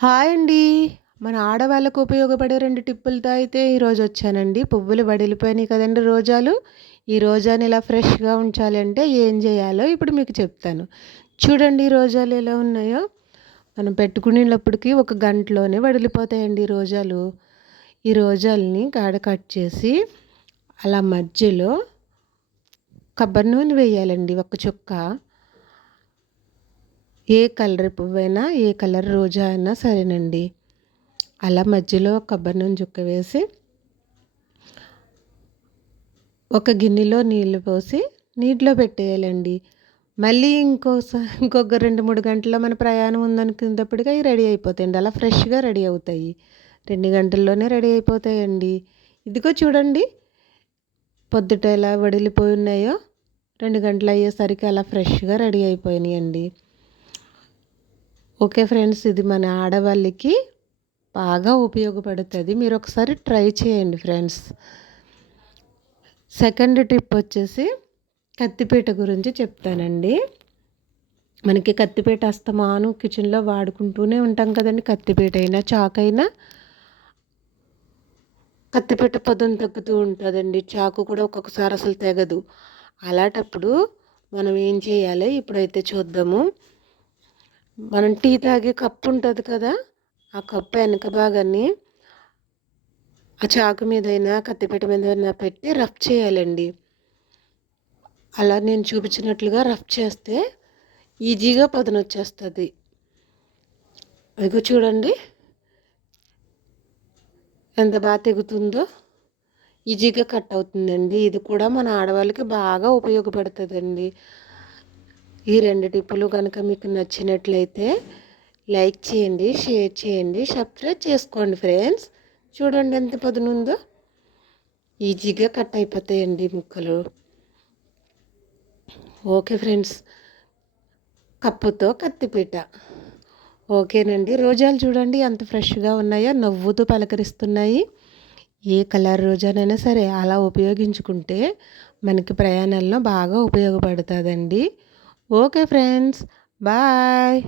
Hi అండి. మన ఆడవాళ్ళకు ఉపయోగపడే 2 టిప్పులతో అయితే ఈరోజొచ్చానండి. పువ్వులు వడిలిపోయినాయి కదండీ రోజాలు. ఈ రోజాని ఇలా ఫ్రెష్‌గా ఉంచాలంటే ఏం జేయాలో ఇప్పుడు మీకు చెప్తాను. చూడండి ఈ రోజాలు ఎలా ఉన్నాయో. మనం పెట్టుకునేటప్పటికి ఒక గంటలోనే వడిలిపోతాయండి ఈ రోజాలు. ఈ రోజాలని కాడ కట్ చేసి అలా మధ్యలో కొబ్బరి నూనె వేయాలండి ఒక చుక్క. ఏ కలర్ పువ్వైనా, ఏ కలర్ రోజా అయినా సరేనండి. అలా మధ్యలో కొబ్బరి నూనె చుక్క వేసి, ఒక గిన్నెలో నీళ్లు పోసి నీటిలో పెట్టేయాలండి. మళ్ళీ ఇంకొక 2, 3 గంటల్లో మన ప్రయాణం ఉందనుకునేటప్పటికి అవి రెడీ అయిపోతాయండి. అలా ఫ్రెష్‌గా రెడీ అవుతాయి. 2 గంటల్లోనే రెడీ అయిపోతాయండి. ఇదిగో చూడండి పొద్దుట ఎలా వడిలిపోయి ఉన్నాయో 2 గంటలు అయ్యేసరికి అలా ఫ్రెష్‌గా రెడీ అయిపోయినాయండి. ఓకే ఫ్రెండ్స్, ఇది మన ఆడవాళ్ళకి బాగా ఉపయోగపడుతుంది. మీరు ఒకసారి ట్రై చేయండి ఫ్రెండ్స్. సెకండ్ టిప్ వచ్చేసి కత్తిపీట గురించి చెప్తానండి. మనకి కత్తిపీట అస్తమానం కిచెన్లో వాడుకుంటూనే ఉంటాం కదండి. కత్తిపీట అయినా చాకైనా. కత్తిపీట పదును తగ్గుతూ ఉంటుందండి. చాకు కూడా ఒక్కొక్కసారి అసలు తెగదు. అలాంటప్పుడు మనం ఏం చేయాలి ఇప్పుడైతే చూద్దాము. మనం టీ తాగే కప్పు ఉంటుంది కదా, ఆ కప్పు వెనక భాగాన్ని ఆ చాకు మీదైనా కత్తిపీట మీదైనా పెట్టి రఫ్ చేయాలండి. అలా నేను చూపించినట్లుగా రఫ్ చేస్తే ఈజీగా పదును వచ్చేస్తుంది. అదిగో చూడండి ఎంత బాగా తెగుతుందో. ఈజీగా కట్ అవుతుందండి. ఇది కూడా మన ఆడవాళ్ళకి బాగా ఉపయోగపడుతుందండి. ఈ 2 టిప్పులు కనుక మీకు నచ్చినట్లయితే లైక్ చేయండి, షేర్ చేయండి, సబ్స్క్రైబ్ చేసుకోండి ఫ్రెండ్స్. చూడండి ఎంత పదునుందో. ఈజీగా కట్ అయిపోతాయండి ముక్కలు. ఓకే ఫ్రెండ్స్, కప్పుతో కత్తిపీట. ఓకేనండి. రోజాలు చూడండి ఎంత ఫ్రెష్‌గా ఉన్నాయో, నవ్వుతూ పలకరిస్తున్నాయి. ఏ కలర్ రోజానైనా సరే అలా ఉపయోగించుకుంటే మనకి ప్రయాణంలో బాగా ఉపయోగపడుతుందండి. Okay friends, bye.